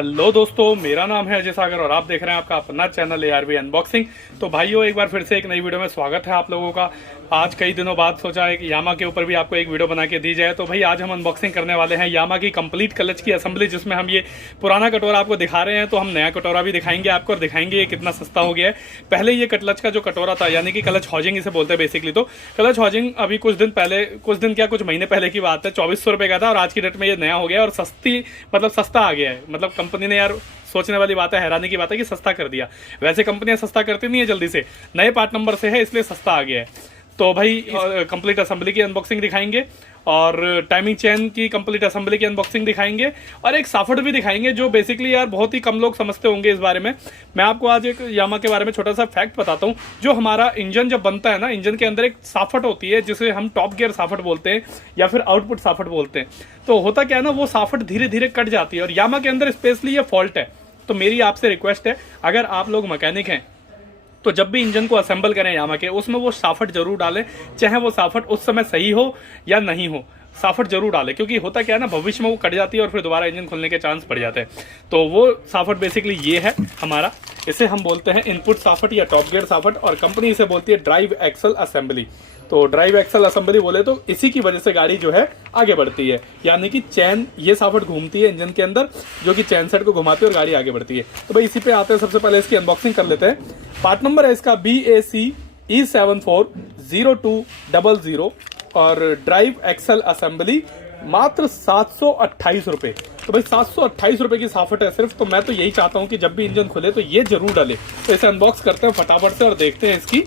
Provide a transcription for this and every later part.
Hello दोस्तों, मेरा नाम है अजय सागर और आप देख रहे हैं आपका अपना चैनल ARV अनबॉक्सिंग। तो भाइयों, एक बार फिर से एक नई वीडियो में स्वागत है आप लोगों का। आज कई दिनों बाद सोचा है कि यामा के ऊपर भी आपको एक वीडियो बना के दी जाए। तो भाई आज हम अनबॉक्सिंग करने वाले हैं यामा की कंप्लीट क्लच की असेंबली, जिसमें हम ये पुराना कटोरा आपको दिखा रहे हैं, तो हम नया कटोरा भी दिखाएंगे आपको और दिखाएंगे ये कितना सस्ता हो गया है। पहले ये क्लच का जो कटोरा था, यानी कि क्लच हॉजिंग इसे बोलते हैं बेसिकली, तो क्लच हॉजिंग अभी कुछ महीने पहले की बात है, 2400 रुपये का था और आज की डेट में ये नया हो गया और सस्ता आ गया है। मतलब कंपनी ने यार सोचने वाली बात है, हैरानी की बात है कि सस्ता कर दिया। वैसे कंपनियां सस्ता करती नहीं है जल्दी से, नए पार्ट नंबर से है इसलिए सस्ता आ गया है। तो भाई कंप्लीट असेंबली की अनबॉक्सिंग दिखाएंगे और टाइमिंग चेन की कंप्लीट असेंबली की अनबॉक्सिंग दिखाएंगे और एक साफट भी दिखाएंगे, जो बेसिकली यार बहुत ही कम लोग समझते होंगे इस बारे में। मैं आपको आज एक यामा के बारे में छोटा सा फैक्ट बताता हूँ। जो हमारा इंजन जब बनता है ना, इंजन के अंदर एक साफट होती है जिसे हम टॉप गियर साफट बोलते हैं या फिर आउटपुट साफट बोलते हैं। तो होता क्या है ना, वो साफट धीरे धीरे कट जाती है और यामा के अंदर स्पेशली ये फॉल्ट है। तो मेरी आपसे रिक्वेस्ट है, अगर आप लोग मैकेनिक हैं तो जब भी इंजन को असेंबल करें यामा के, उसमें वो साफट जरूर डालें, चाहे वो साफट उस समय सही हो या नहीं हो, साफट जरूर डालें। क्योंकि होता क्या है ना, भविष्य में वो कट जाती है और फिर दोबारा इंजन खुलने के चांस बढ़ जाते हैं। तो वो साफट बेसिकली ये है हमारा, इसे हम बोलते हैं इनपुट साफट या टॉप गियर साफट और कंपनी इसे बोलती है ड्राइव एक्सल असेंबली। तो ड्राइव एक्सल असेंबली बोले तो इसी की वजह से गाड़ी जो है आगे बढ़ती है, यानी कि चैन, ये साफट घूमती है इंजन के अंदर जो कि चैन सेट को घुमाती है और गाड़ी आगे बढ़ती है। तो भाई इसी पे आते हैं, सबसे पहले इसकी अनबॉक्सिंग कर लेते हैं। पार्ट नंबर है इसका BACE740200 और ड्राइव एक्सल असेंबली मात्र 728 रुपये। तो भाई 728 रुपये की साफट है सिर्फ। तो मैं तो यही चाहता हूँ कि जब भी इंजन खुले तो ये जरूर डाले। तो इसे अनबॉक्स करते हैं फटाफट से और देखते हैं इसकी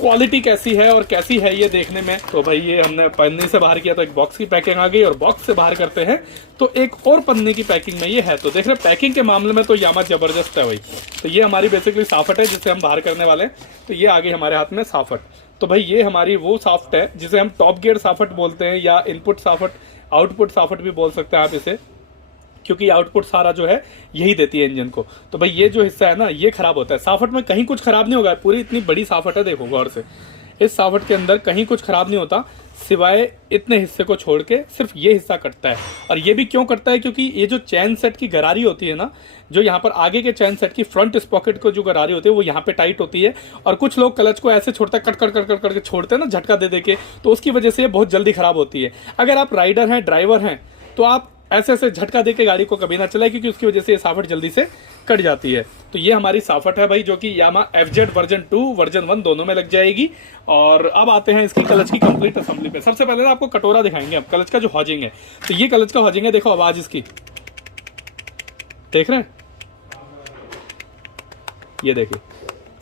क्वालिटी कैसी है और कैसी है ये देखने में। तो भाई ये हमने पन्नी से बाहर किया तो एक बॉक्स की पैकिंग आ गई और बॉक्स से बाहर करते हैं तो एक और पन्नी की पैकिंग में ये है। तो देख रहे पैकिंग के मामले में तो यामा जबरदस्त है भाई। तो ये हमारी बेसिकली साफट है जिसे हम बाहर करने वाले हैं। तो ये आगे हमारे हाथ में साफट। तो भाई ये हमारी वो साफ्ट है जिसे हम टॉप गियर साफट बोलते हैं या इनपुट साफट, आउटपुट साफट भी बोल सकते हैं आप इसे, क्योंकि आउटपुट सारा जो है यही देती है इंजन को। तो भाई ये जो हिस्सा है ना, ये खराब होता है। साफट में कहीं कुछ खराब नहीं होगा, पूरी इतनी बड़ी साफट है, देखो गौर से। इस साफट के अंदर कहीं कुछ खराब नहीं होता सिवाय इतने हिस्से को छोड़ के, सिर्फ ये हिस्सा कटता है। और ये भी क्यों कटता है, क्योंकि ये जो चैन सेट की गरारी होती है ना, जो यहाँ पर आगे के चैन सेट की फ्रंट स्पॉकेट को जो गरारी होती है वो यहाँ पे टाइट होती है और कुछ लोग क्लच को ऐसे छोड़ते हैं, कट कर कर कर करके छोड़ते हैं ना, झटका दे दे के, तो उसकी वजह से ये बहुत जल्दी खराब होती है। अगर आप राइडर हैं, ड्राइवर हैं, तो आप ऐसे ऐसे झटका देके गाड़ी को कभी ना चलाए, क्योंकि उसकी वजह से ये साफट जल्दी से कट जाती है। तो ये हमारी साफट है भाई, जो कि यामा FZ वर्जन 2 वर्जन 1 दोनों में लग जाएगी। और अब आते हैं इसकी क्लच की कंप्लीट असेंबली पे। सबसे पहले ना आपको कटोरा दिखाएंगे अब क्लच का जो हॉजिंग है। तो ये क्लच का हॉजिंग है, देखो आवाज इसकी देख रहे हैं, ये देखिए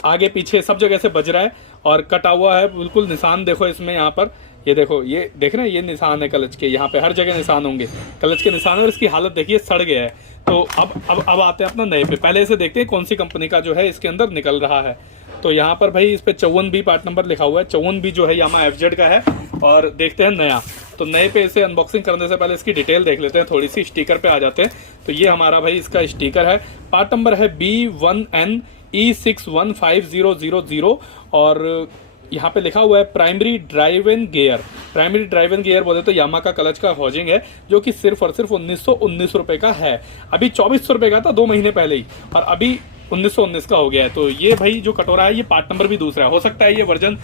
आगे पीछे सब जगह से बज रहा है और कटा हुआ है बिल्कुल निशान। देखो इसमें यहाँ पर ये देखो, ये देख रहे हैं, ये निशान है क्लच के, यहाँ पे हर जगह निशान होंगे क्लच के निशान। और इसकी हालत देखिए, सड़ गया है। तो अब आते हैं अपना नए पे। पहले इसे देखते हैं कौन सी कंपनी का जो है इसके अंदर निकल रहा है। तो यहाँ पर भाई इस पे 54B पार्ट नंबर लिखा हुआ है। 54B जो है यामा FZ का है। और देखते हैं नया। तो नए पे इसे अनबॉक्सिंग करने से पहले इसकी डिटेल देख लेते हैं थोड़ी सी। स्टिकर पे आ जाते हैं। तो ये हमारा भाई इसका स्टिकर है। पार्ट नंबर है B1NE615000 और यहाँ पे लिखा हुआ है primary drive and gear. Primary drive and gear बोले तो यामा का क्लच का हॉजिंग है, जो कि सिर्फ और सिर्फ 1919 रुपये का है। अभी 2400 रुपये का था 2 महीने पहले ही, और अभी 1919 का हो गया है। तो ये भाई जो कटोरा है, ये पार्ट नंबर भी दूसरा है। हो सकता है ये वर्जन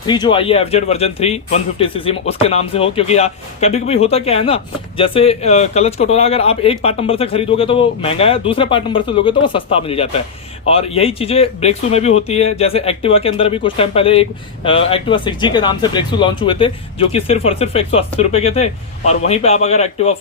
3 जो आई है FZ वर्जन 3 150cc में, उसके नाम से हो। क्योंकि कभी कभी होता क्या है ना, जैसे क्लच कटोरा अगर आप एक पार्ट नंबर से खरीदोगे तो वो महंगा है, दूसरे पार्ट नंबर से लोगे तो वो सस्ता मिल जाता है। और यही चीजें ब्रेक्सू में भी होती है। जैसे एक्टिवा के अंदर भी कुछ टाइम पहले एक एक्टिवा 6G के नाम से ब्रेक्सू लॉन्च हुए थे, जो कि सिर्फ और सिर्फ 180 रुपये के थे। और वहीं पे आप अगर एक्टिवा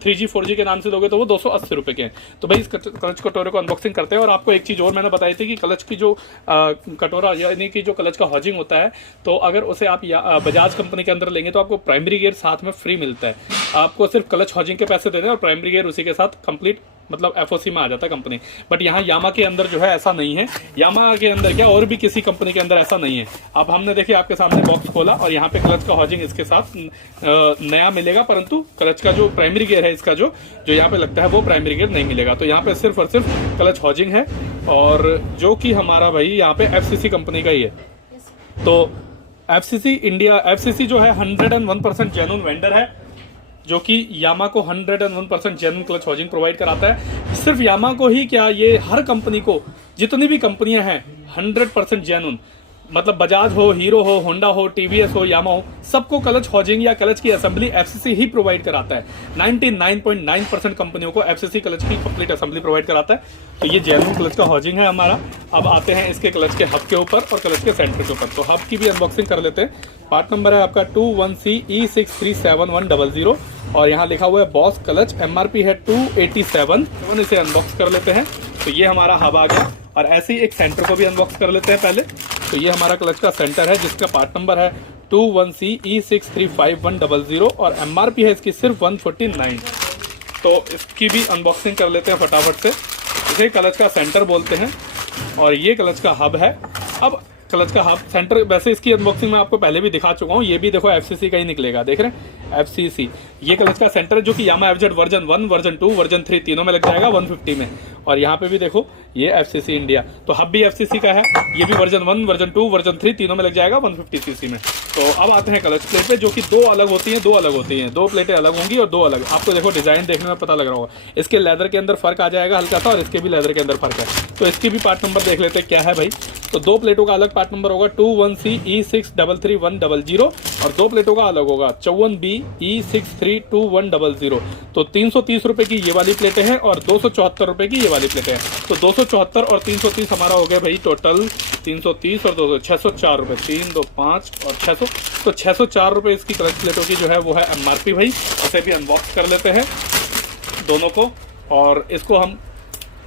3G 4G के नाम से लोगे तो वो 280 रुपये के हैं। तो भाई इस क्लच कटोरे को अनबॉक्सिंग करते हैं। और आपको एक चीज और मैंने बताई थी कि क्लच की जो कटोरा यानी कि जो क्लच का हॉजिंग होता है, तो अगर उसे आप बजाज कंपनी के अंदर लेंगे तो आपको प्राइमरी गियर साथ में फ्री मिलता है। आपको सिर्फ क्लच हॉजिंग के पैसे देते हैं और प्राइमरी गियर उसी के साथ कंप्लीट मतलब FOC में आ जाता है कंपनी। बट यहाँ यामा के अंदर जो है ऐसा नहीं है। यामा के अंदर क्या, और भी किसी कंपनी के अंदर ऐसा नहीं है। अब हमने देखिए आपके सामने बॉक्स खोला और यहाँ पे क्लच का हॉजिंग इसके साथ नया मिलेगा, परंतु क्लच का जो प्राइमरी गियर है इसका जो यहाँ पे लगता है वो प्राइमरी गियर नहीं मिलेगा। तो यहाँ पे सिर्फ और सिर्फ क्लच हॉजिंग है, और जो कि हमारा भाई यहाँ पे FCC कंपनी का ही है। तो FCC जो है 101% जेन्युइन वेंडर है, जो कि यामा को 101% जेन्युइन क्लच हॉजिंग प्रोवाइड कराता है। सिर्फ यामा को ही क्या, ये हर कंपनी को, जितनी भी कंपनियां हैं 100% जेन्युइन, मतलब बजाज हो, हीरो हो, होंडा हो, टीवीएस हो, यामा हो, सबको क्लच हॉजिंग या क्लच की असेंबली एफसीसी ही प्रोवाइड कराता है। 99.9% कंपनियों को एफसीसी क्लच की कंप्लीट असेंबली प्रोवाइड कराता है। तो ये जेन्युइन क्लच का हॉजिंग है हमारा। अब आते हैं इसके क्लच के हब के ऊपर और क्लच के सेंटर के ऊपर। तो हब की भी अनबॉक्सिंग कर लेते हैं। पार्ट नंबर है आपका 21CE6371100 और यहाँ लिखा हुआ है बॉस क्लच, एमआरपी है 287। इसे अनबॉक्स कर लेते हैं। तो ये हमारा हब आ गया और ऐसे ही एक सेंटर को भी अनबॉक्स कर लेते हैं पहले। तो ये हमारा क्लच का सेंटर है जिसका पार्ट नंबर है 21CE6351100 और एमआरपी है इसकी सिर्फ 149। तो इसकी भी अनबॉक्सिंग कर लेते हैं फटाफट से। इसे क्लच का सेंटर बोलते हैं और ये क्लच का हब है। अब क्लच का हब सेंटर, वैसे इसकी अनबॉक्सिंग मैं आपको पहले भी दिखा चुका हूँ। ये भी देखो एफसीसी का ही निकलेगा, देख रहे हैं एफसीसी। ये क्लच का सेंटर है जो कि यामा एफजेड वर्जन 1, वर्जन 2, वर्जन 3 तीनों में लग जाएगा 150 में। और यहाँ पे भी देखो ये एफसीसी इंडिया, तो हब भी एफसीसी का है। ये भी वर्जन 1, वर्जन 2, वर्जन 3 तीनों में लग जाएगा 150 सीसी में। तो अब आते हैं क्लच प्लेट पे, जो कि दो अलग होती हैं, दो प्लेटें अलग होंगी और दो अलग। आपको देखो डिजाइन देखने में पता लग रहा होगा। इसके लेदर के अंदर फर्क आ जाएगा हल्का सा और इसके भी लेदर के अंदर फर्क है। तो इसकी भी पार्ट नंबर देख लेते हैं क्या है भाई। तो दो प्लेटों का अलग पार्ट नंबर होगा 21CE633100 और दो प्लेटों का अलग होगा 54BE632100। तो 330 रुपए की ये वाली प्लेटें हैं और 274 रुपए की ये वाली प्लेटें हैं। तो 274 और 330 हमारा हो गया भाई टोटल 330 और 200 604 रुपए, 3, 2, 5 और 600। तो 604 रुपए इसकी क्लच प्लेटों की जो है वो है एमआरपी भाई। इसे भी अनबॉक्स कर लेते हैं दोनों को। और इसको हम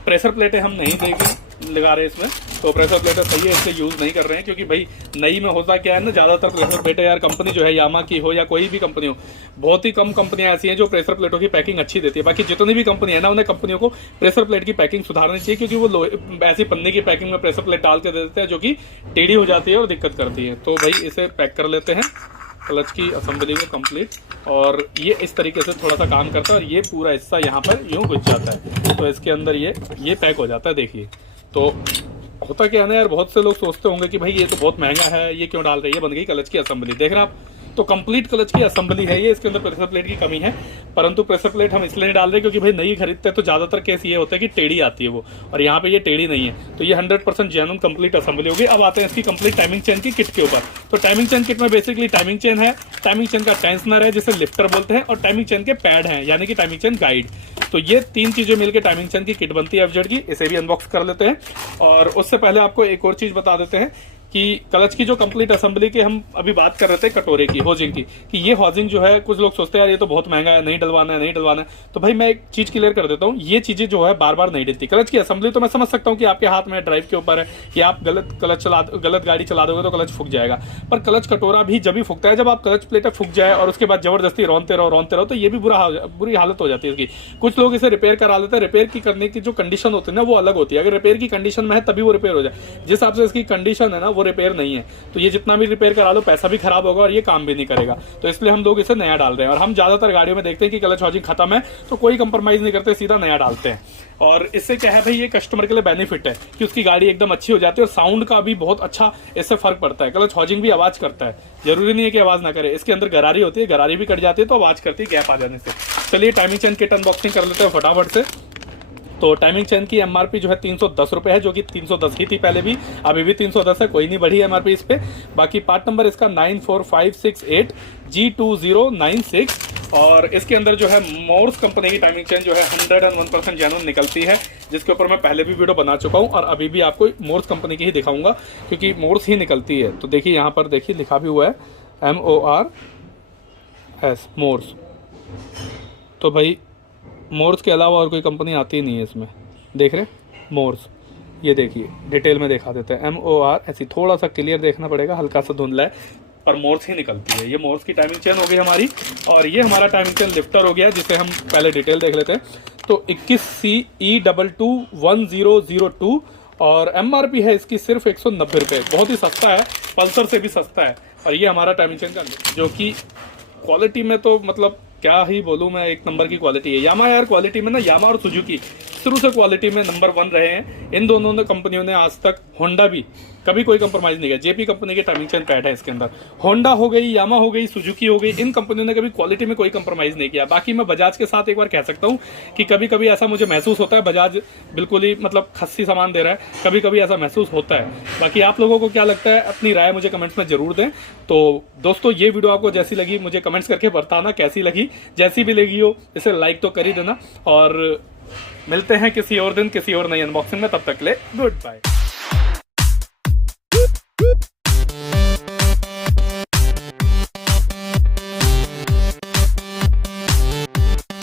प्रेशर प्लेटें हम नहीं देंगे लगा रहे इसमें, तो प्रेशर प्लेटें सही है, इससे यूज़ नहीं कर रहे हैं क्योंकि भाई नई में होता क्या है ना, ज़्यादातर प्रेशर प्लेटें यार कंपनी जो है यामा की हो या कोई भी कंपनी हो, बहुत ही कम कंपनियां ऐसी हैं जो प्रेशर प्लेटों की पैकिंग अच्छी देती है। बाकी जितनी भी कंपनी है ना, उन्हें कंपनियों को प्रेशर प्लेट की पैकिंग सुधारनी चाहिए क्योंकि वो ऐसी पन्ने की पैकिंग में प्रेशर प्लेट डाल के दे देते हैं जो कि टेढ़ी हो जाती है और दिक्कत करती है। तो भाई इसे पैक कर लेते हैं क्लच की असेंबली को कंप्लीट। और ये इस तरीके से थोड़ा सा काम करता है और ये पूरा हिस्सा यहाँ पर यूँ घुस जाता है, तो इसके अंदर ये पैक हो जाता है। देखिए तो होता क्या है ना यार, बहुत से लोग सोचते होंगे कि भाई ये तो बहुत महंगा है, ये क्यों डाल रही है। बन गई क्लच की असेंबली, देख रहे हैं आप। तो कंप्लीट क्लच की असेंबली है ये। इसके अंदर प्रेशर प्लेट की कमी है, परंतु प्रेशर प्लेट हम इसलिए नहीं डाल रहे क्योंकि भाई नई खरीदते हैं तो ज्यादातर केस ये होता है कि टेढ़ी आती है वो, और यहाँ पे ये टेढ़ी नहीं है। तो ये 100% जेन्युइन कंप्लीट असेंबली होगी। अब आते हैं इसकी कंप्लीट टाइमिंग चेन की किट के ऊपर। तो टाइमिंग चेन किट में बेसिकली टाइमिंग चेन है, टाइमिंग चेन का टेंशनर है जिसे लिफ्टर बोलते हैं, और टाइमिंग चेन के पैड हैं यानी कि टाइमिंग चेन गाइड। तो ये तीन चीजें मिलकर टाइमिंग चेन की किट बनती है एफजेड की। इसे भी अनबॉक्स कर लेते हैं। और उससे पहले आपको एक और चीज बता देते हैं कि क्लच की जो कंप्लीट असेंबली की हम अभी बात कर रहे थे कटोरे की, होजिंग की, कि ये होजिंग जो है कुछ लोग सोचते हैं यार ये तो बहुत महंगा है, नहीं डलवाना है। तो भाई मैं एक चीज क्लियर कर देता हूँ, ये चीजें जो है बार बार नहीं डलती। क्लच की असेंबली तो मैं समझ सकता हूँ कि आपके हाथ में ड्राइव के ऊपर है कि आप गलत गाड़ी चला दोगे तो क्लच फूक जाएगा, पर क्लच कटोरा भी जब ही फूकता है जब आप क्लच प्लेटें फूक जाए और उसके बाद जबरदस्ती रोनते रहो तो ये भी बुरी हालत हो जाती है इसकी। कुछ लोग इसे रिपेयर करा लेते हैं। रिपेयर की करने की जो कंडीशन होती है ना वो अलग होती है। अगर रिपेयर की कंडीशन में है तभी वो रिपेयर हो जाए, जिस हिसाब से इसकी कंडीशन है ना वो रिपेयर नहीं है, तो ये जितना भी रिपेयर करा लो पैसा भी खराब होगा और ये काम भी नहीं करेगा। तो इसलिए हम लोग इसे नया डाल रहे हैं। और हम ज्यादातर गाड़ियों में देखते हैं कि क्लच हॉजिंग खत्म है तो कोई कंप्रोमाइज नहीं करते, सीधा नया डालते हैं। और इससे क्या है भाई, ये कस्टमर के लिए बेनिफिट है कि उसकी गाड़ी एकदम अच्छी हो जाती है और साउंड का भी बहुत अच्छा इससे फर्क पड़ता है। क्लच हॉजिंग भी आवाज करता है, जरूरी नहीं है कि आवाज ना करे। इसके अंदर गरारी होती है, गरारी भी कट जाती है तो आवाज करती है गैप आ जाने से। चलिए टाइमिंग चेन किट अनबॉक्सिंग कर लेते हैं फटाफट से। तो टाइमिंग चेन की एमआरपी जो है 310 रुपए है, जो कि 310 ही थी पहले भी, अभी भी 310 है, कोई नहीं बढ़ी एमआरपी इस पे। बाकी पार्ट नंबर इसका 94568G2096 और इसके अंदर जो है मोर्स कंपनी की टाइमिंग चेन जो है 101% जेन्युइन निकलती है, जिसके ऊपर मैं पहले भी वीडियो बना चुका हूं और अभी भी आपको मोर्स कंपनी की ही दिखाऊंगा क्योंकि मोर्स ही निकलती है। तो देखिए यहाँ पर देखिए लिखा भी हुआ है MORS मोर्स। तो भाई मोर्स के अलावा और कोई कंपनी आती नहीं है इसमें, देख रहे मोर्स। ये देखिए डिटेल में दिखा देते हैं MOR, ऐसी थोड़ा सा क्लियर देखना पड़ेगा, हल्का सा धुंधला है पर मोर्स ही निकलती है। ये मोर्स की टाइमिंग चेन हो गई हमारी। और ये हमारा टाइमिंग चेन लिफ्टर हो गया जिसे हम पहले डिटेल देख लेते हैं। तो 21CE221002 और MRP है इसकी सिर्फ 190 रुपये, बहुत ही सस्ता है, पल्सर से भी सस्ता है। और ये हमारा टाइमिंग चेन का जो कि क्वालिटी में तो मतलब क्या ही बोलूँ मैं, एक नंबर की क्वालिटी है। यामा यार क्वालिटी में ना, यामा और सुजुकी शुरू से क्वालिटी में नंबर 1 रहे हैं। इन दोनों ने कंपनियों ने आज तक, होंडा भी कभी कोई कंप्रोमाइज नहीं किया। जेपी कंपनी के टाइमिंग चेन पैड है इसके अंदर। होंडा हो गई, यामा हो गई, सुजुकी हो गई, इन कंपनियों ने कभी क्वालिटी में कोई कंप्रोमाइज नहीं किया। बाकी मैं बजाज के साथ एक बार कह सकता हूं कि कभी कभी ऐसा मुझे महसूस होता है बजाज बिल्कुल ही मतलब खस्सी सामान दे रहा है, कभी कभी ऐसा महसूस होता है। बाकी आप लोगों को क्या लगता है, अपनी राय मुझे कमेंट्स में जरूर दें। तो दोस्तों ये वीडियो आपको जैसी लगी मुझे कमेंट्स करके बताना कैसी लगी। जैसी भी लगी हो इसे लाइक तो कर ही देना, और मिलते हैं किसी और दिन किसी और नई अनबॉक्सिंग में। तब तक ले गुड बाय।